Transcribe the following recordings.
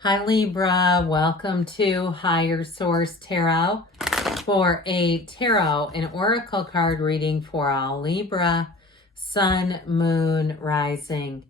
Hi Libra, welcome to Higher Source Tarot for a tarot and oracle card reading for all Libra, Sun, Moon, Rising,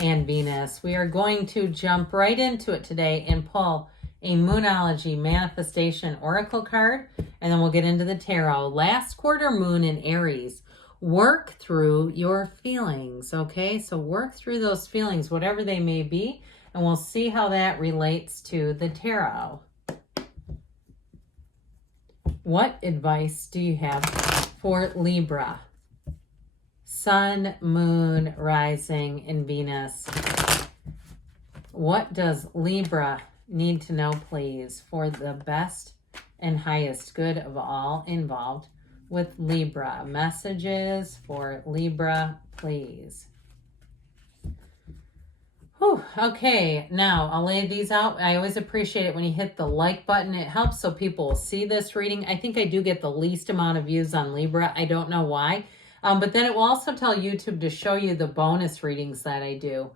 and Venus. We are going to jump right into it today and pull a Moonology Manifestation Oracle card, and then we'll get into the tarot. Last quarter moon in Aries. Work through your feelings, okay? So work through those feelings, whatever they may be, and we'll see how that relates to the tarot. What advice do you have for Libra? Sun, Moon, Rising, and Venus. What does Libra need to know, please, for the best and highest good of all involved with Libra? Messages for Libra, please. Whew, okay, now I'll lay these out. I always appreciate it when you hit the like button. It helps so people will see this reading. I think I do get the least amount of views on Libra. I don't know why. But then it will also tell YouTube to show you the bonus readings that I do.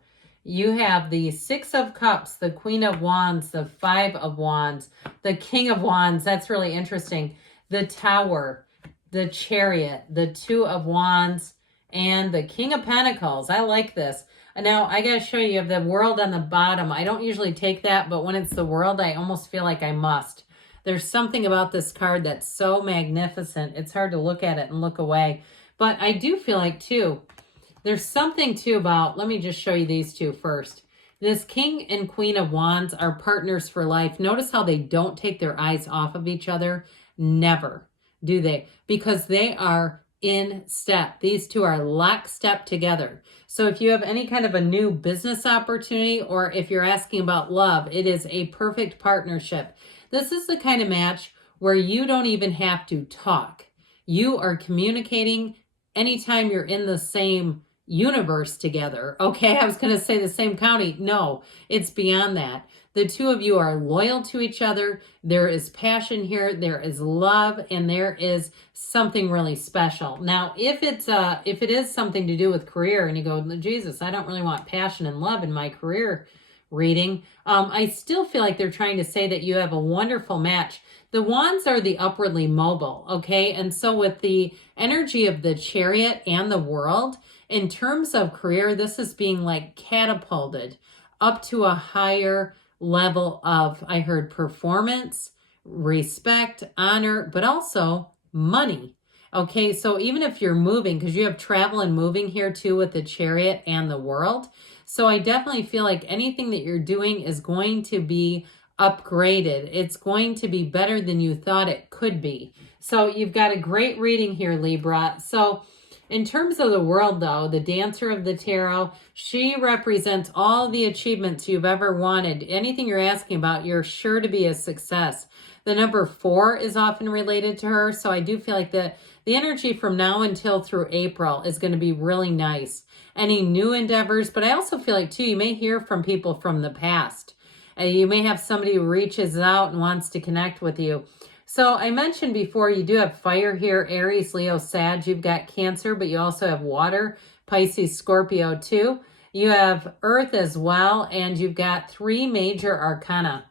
You have the Six of Cups, the Queen of Wands, the Five of Wands, the King of Wands. That's really interesting. The Tower, the Chariot, the Two of Wands, and the King of Pentacles. I like this. Now, I got to show you the World on the bottom. I don't usually take that, but when it's the World, I almost feel like I must. There's something about this card that's so magnificent. It's hard to look at it and look away. But I do feel like, too, there's something, too, about, let me just show you these two first. This King and Queen of Wands are partners for life. Notice how they don't take their eyes off of each other. Never do they, because they are in step. These two are lockstep together. So if you have any kind of a new business opportunity, or if you're asking about love, it is a perfect partnership. This is the kind of match where you don't even have to talk. You are communicating anytime you're in the same universe together. Okay, I was going to say the same county. No, it's beyond that. The two of you are loyal to each other. There is passion here. There is love, and there is something really special. Now, if it is something to do with career, and you go, Jesus, I don't really want passion and love in my career reading, I still feel like they're trying to say that you have a wonderful match. The Wands are the upwardly mobile, okay? And so with the energy of the Chariot and the World, in terms of career, this is being like catapulted up to a higher level of, I heard, performance, respect, honor, but also money. Okay, so even if you're moving, because you have travel and moving here too with the Chariot and the World. So I definitely feel like anything that you're doing is going to be upgraded. It's going to be better than you thought it could be. So you've got a great reading here, Libra. So in terms of the World, though, the Dancer of the Tarot, she represents all the achievements you've ever wanted. Anything you're asking about, you're sure to be a success. The number 4 is often related to her, so I do feel like the energy from now until through April is going to be really nice. Any new endeavors, but I also feel like, too, you may hear from people from the past. You may have somebody who reaches out and wants to connect with you. So I mentioned before, you do have fire here, Aries, Leo, Sag. You've got Cancer, but you also have water, Pisces, Scorpio too. You have earth as well, and you've got 3 major arcana.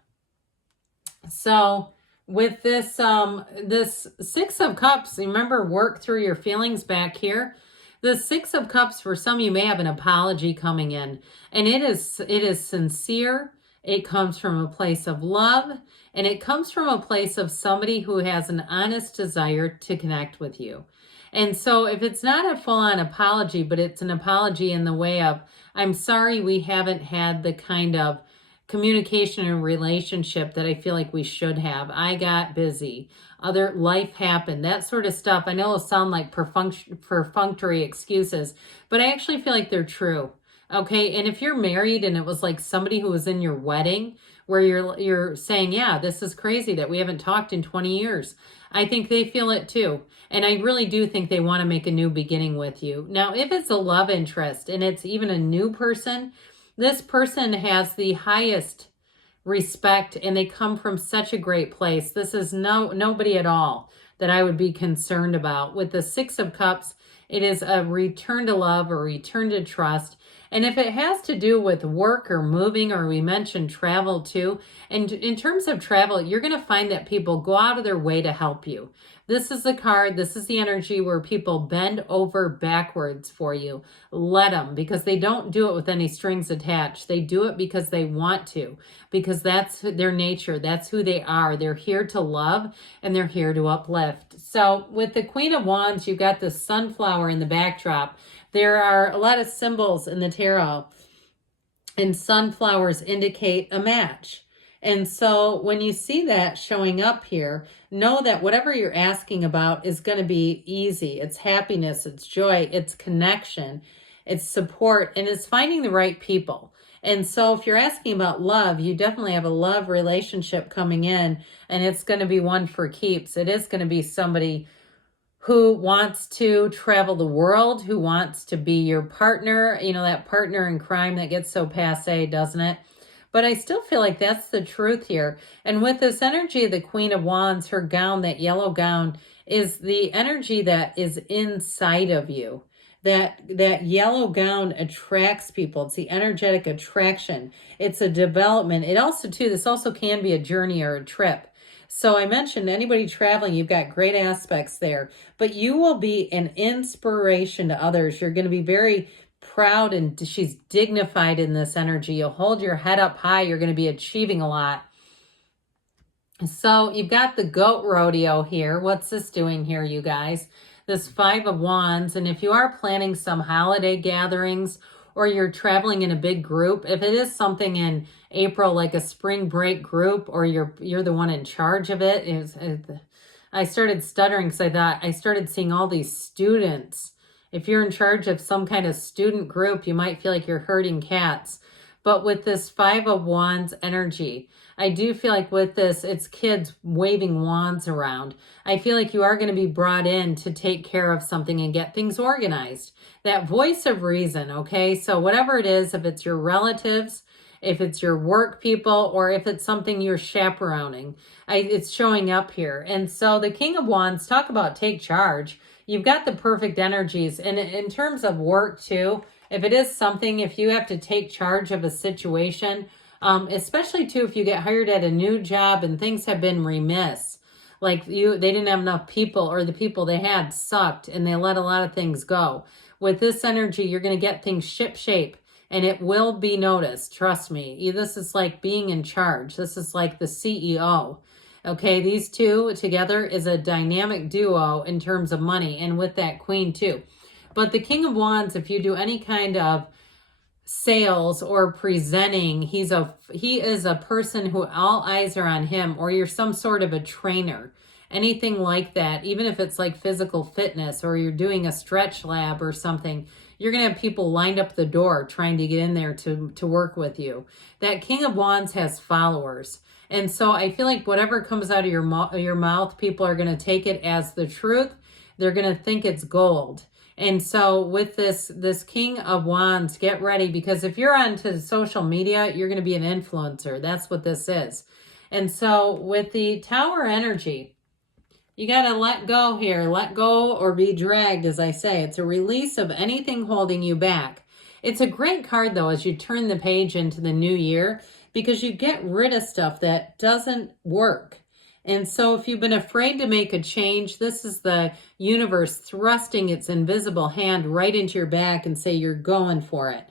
So with this, this Six of Cups, remember, work through your feelings back here. The Six of Cups, for some, you may have an apology coming in, and it is sincere. It comes from a place of love, and it comes from a place of somebody who has an honest desire to connect with you. And so if it's not a full-on apology, but it's an apology in the way of, I'm sorry we haven't had the kind of communication and relationship that I feel like we should have. I got busy. Other life happened. That sort of stuff. I know it'll sound like perfunctory excuses, but I actually feel like they're true. Okay, and if you're married and it was like somebody who was in your wedding where you're saying, yeah, this is crazy that we haven't talked in 20 years. I think they feel it too. And I really do think they want to make a new beginning with you. Now, if it's a love interest and it's even a new person, this person has the highest respect and they come from such a great place. This is nobody at all that I would be concerned about. With the Six of Cups, it is a return to love, a return to trust. And if it has to do with work or moving, or we mentioned travel too, and in terms of travel, you're going to find that people go out of their way to help you. This is the card, this is the energy where people bend over backwards for you. Let them, because they don't do it with any strings attached. They do it because they want to, because that's their nature. That's who they are. They're here to love, and they're here to uplift. So with the Queen of Wands, you've got the sunflower in the backdrop. There are a lot of symbols in the tarot, and sunflowers indicate a match. And so when you see that showing up here, know that whatever you're asking about is going to be easy. It's happiness, it's joy, it's connection, it's support, and it's finding the right people. And so if you're asking about love, you definitely have a love relationship coming in, and it's going to be one for keeps. It is going to be somebody who wants to travel the world, who wants to be your partner, you know, that partner in crime that gets so passé, doesn't it? But I still feel like that's the truth here. And with this energy of the Queen of Wands, her gown, that yellow gown, is the energy that is inside of you. That yellow gown attracts people. It's the energetic attraction. It's a development. It also, too, this also can be a journey or a trip. So I mentioned anybody traveling, you've got great aspects there. But you will be an inspiration to others. You're going to be very proud, and she's dignified in this energy. You'll hold your head up high. You're going to be achieving a lot. So you've got the goat rodeo here. What's this doing here, you guys? This Five of Wands. And if you are planning some holiday gatherings, or you're traveling in a big group, if it is something in April, like a spring break group, or you're the one in charge of it, I started stuttering because I thought I started seeing all these students. If you're in charge of some kind of student group, you might feel like you're herding cats. But with this Five of Wands energy, I do feel like with this, it's kids waving wands around. I feel like you are going to be brought in to take care of something and get things organized. That voice of reason, okay? So whatever it is, if it's your relatives, if it's your work people, or if it's something you're chaperoning, it's showing up here. And so the King of Wands, talk about take charge. You've got the perfect energies. And in terms of work too, if it is something, if you have to take charge of a situation, especially too if you get hired at a new job and things have been remiss, like they didn't have enough people, or the people they had sucked and they let a lot of things go. With this energy, you're going to get things ship-shape, and it will be noticed. Trust me. This is like being in charge. This is like the CEO. Okay, these two together is a dynamic duo in terms of money, and with that queen too. But the King of Wands, if you do any kind of sales or presenting, he is a person who all eyes are on him, or you're some sort of a trainer, anything like that. Even if it's like physical fitness, or you're doing a stretch lab or something, you're going to have people lined up the door trying to get in there to work with you. That King of Wands has followers. And so I feel like whatever comes out of your mouth, people are going to take it as the truth. They're going to think it's gold. And so with this King of Wands, get ready, because if you're onto social media, you're going to be an influencer. That's what this is. And so with the Tower energy, you got to let go here. Let go or be dragged, as I say. It's a release of anything holding you back. It's a great card, though, as you turn the page into the new year, because you get rid of stuff that doesn't work. And so if you've been afraid to make a change, this is the universe thrusting its invisible hand right into your back and say you're going for it.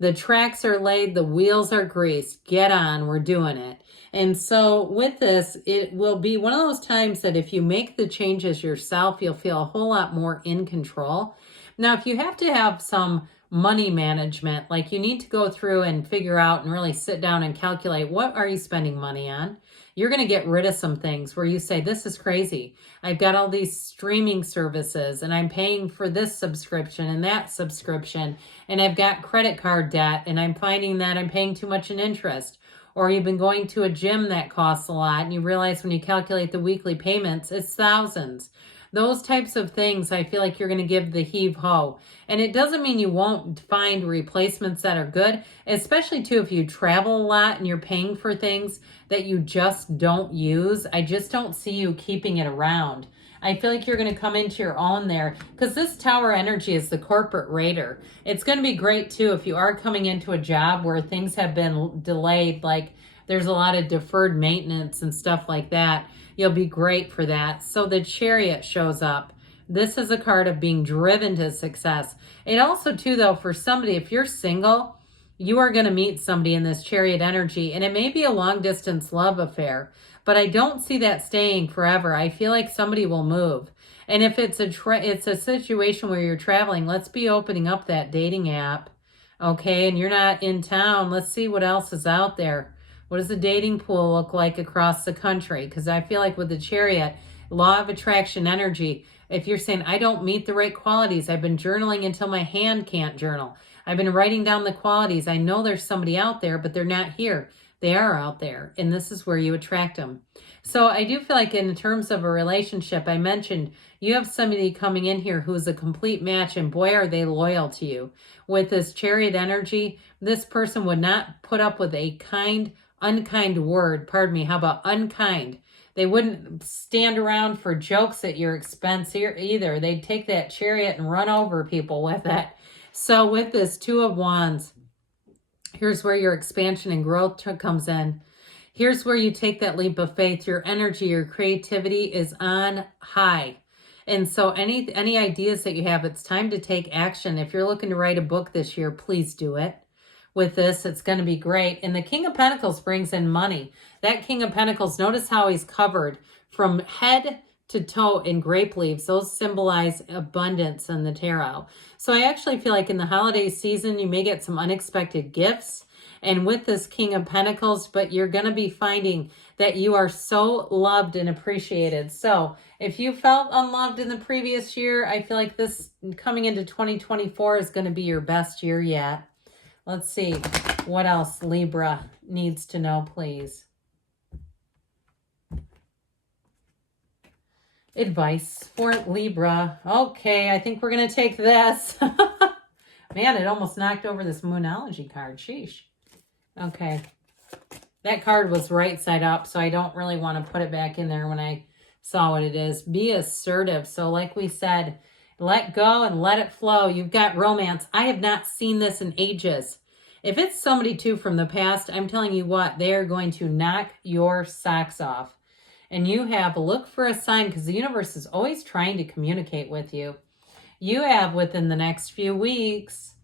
The tracks are laid, the wheels are greased. Get on, we're doing it. And so with this, it will be one of those times that if you make the changes yourself, you'll feel a whole lot more in control. Now, if you have to have some money management, like you need to go through and figure out and really sit down and calculate, what are you spending money on? You're going to get rid of some things where you say, this is crazy. I've got all these streaming services, and I'm paying for this subscription and that subscription, and I've got credit card debt, and I'm finding that I'm paying too much in interest. Or you've been going to a gym that costs a lot, and you realize when you calculate the weekly payments, it's thousands. Those types of things, I feel like you're going to give the heave-ho. And it doesn't mean you won't find replacements that are good, especially too if you travel a lot and you're paying for things that you just don't use. I just don't see you keeping it around. I feel like you're going to come into your own there, because this Tower energy is the corporate raider. It's going to be great too if you are coming into a job where things have been delayed, like there's a lot of deferred maintenance and stuff like that. You'll be great for that. So the Chariot shows up. This is a card of being driven to success. It also too, though, for somebody, if you're single, you are going to meet somebody in this Chariot energy, and it may be a long distance love affair, but I don't see that staying forever. I feel like somebody will move. And if it's a situation where you're traveling, let's be opening up that dating app. Okay, and you're not in town. Let's see what else is out there. What does the dating pool look like across the country? Because I feel like with the Chariot, law of attraction energy, if you're saying, I don't meet the right qualities, I've been journaling until my hand can't journal. I've been writing down the qualities. I know there's somebody out there, but they're not here. They are out there, and this is where you attract them. So I do feel like in terms of a relationship, I mentioned you have somebody coming in here who's a complete match, and boy, are they loyal to you. With this Chariot energy, this person would not put up with a unkind word. Pardon me, how about unkind? They wouldn't stand around for jokes at your expense either. They'd take that Chariot and run over people with it. So with this Two of Wands, here's where your expansion and growth comes in. Here's where you take that leap of faith. Your energy, your creativity is on high. And so any ideas that you have, it's time to take action. If you're looking to write a book this year, please do it. With this, it's going to be great. And the King of Pentacles brings in money. That King of Pentacles, notice how he's covered from head to toe in grape leaves. Those symbolize abundance in the tarot. So I actually feel like in the holiday season, you may get some unexpected gifts. And with this King of Pentacles, but you're going to be finding that you are so loved and appreciated. So if you felt unloved in the previous year, I feel like this coming into 2024 is going to be your best year yet. Let's see what else Libra needs to know, please. Advice for Libra. Okay, I think we're going to take this. Man, it almost knocked over this Moonology card. Sheesh. Okay. That card was right side up, so I don't really want to put it back in there when I saw what it is. Be assertive. So like we said, let go and let it flow. You've got romance. I have not seen this in ages. If it's somebody too from the past, I'm telling you what, they are going to knock your socks off. And you have, look for a sign, because the universe is always trying to communicate with you. You have within the next few weeks,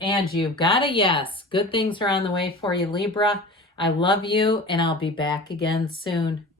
and you've got a yes. Good things are on the way for you, Libra. I love you, and I'll be back again soon.